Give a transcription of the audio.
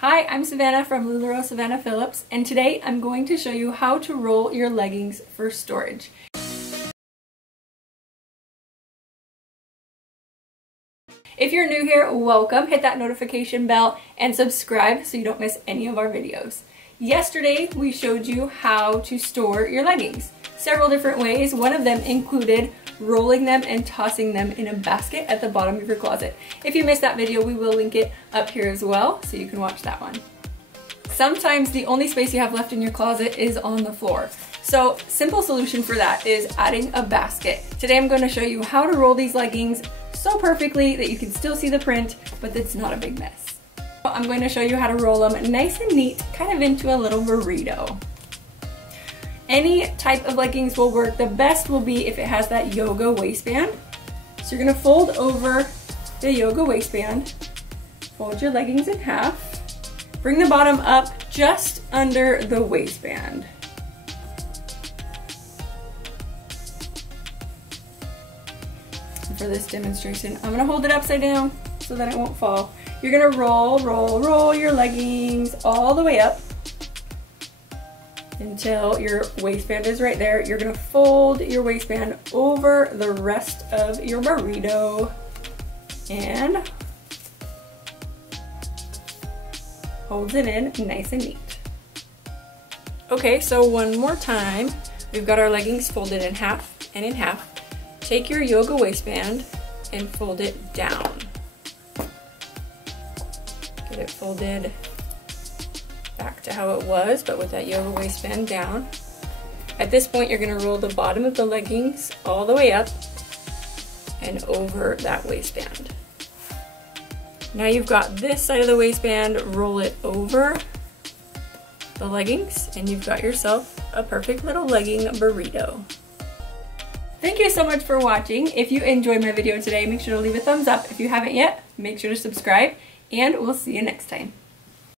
Hi, I'm Savannah from LuLaRoe Savannah Phillips, and today I'm going to show you how to roll your leggings for storage. If you're new here, welcome. Hit that notification bell and subscribe so you don't miss any of our videos. Yesterday, we showed you how to store your leggings. Several different ways. One of them included rolling them and tossing them in a basket at the bottom of your closet. If you missed that video, we will link it up here as well, so you can watch that one. Sometimes the only space you have left in your closet is on the floor. So, simple solution for that is adding a basket. Today I'm going to show you how to roll these leggings so perfectly that you can still see the print, but it's not a big mess. I'm going to show you how to roll them nice and neat, kind of into a little burrito. Any type of leggings will work. The best will be if it has that yoga waistband. So you're gonna fold over the yoga waistband, fold your leggings in half, bring the bottom up just under the waistband. And for this demonstration, I'm gonna hold it upside down so that it won't fall. You're gonna roll your leggings all the way up until your waistband is right there. You're gonna fold your waistband over the rest of your burrito and hold it in nice and neat. Okay, so one more time. We've got our leggings folded in half and in half. Take your yoga waistband and fold it down. Get it folded back to how it was, but with that yoga waistband down. At this point, you're gonna roll the bottom of the leggings all the way up and over that waistband. Now you've got this side of the waistband, roll it over the leggings, and you've got yourself a perfect little legging burrito. Thank you so much for watching. If you enjoyed my video today, make sure to leave a thumbs up. If you haven't yet, make sure to subscribe, and we'll see you next time.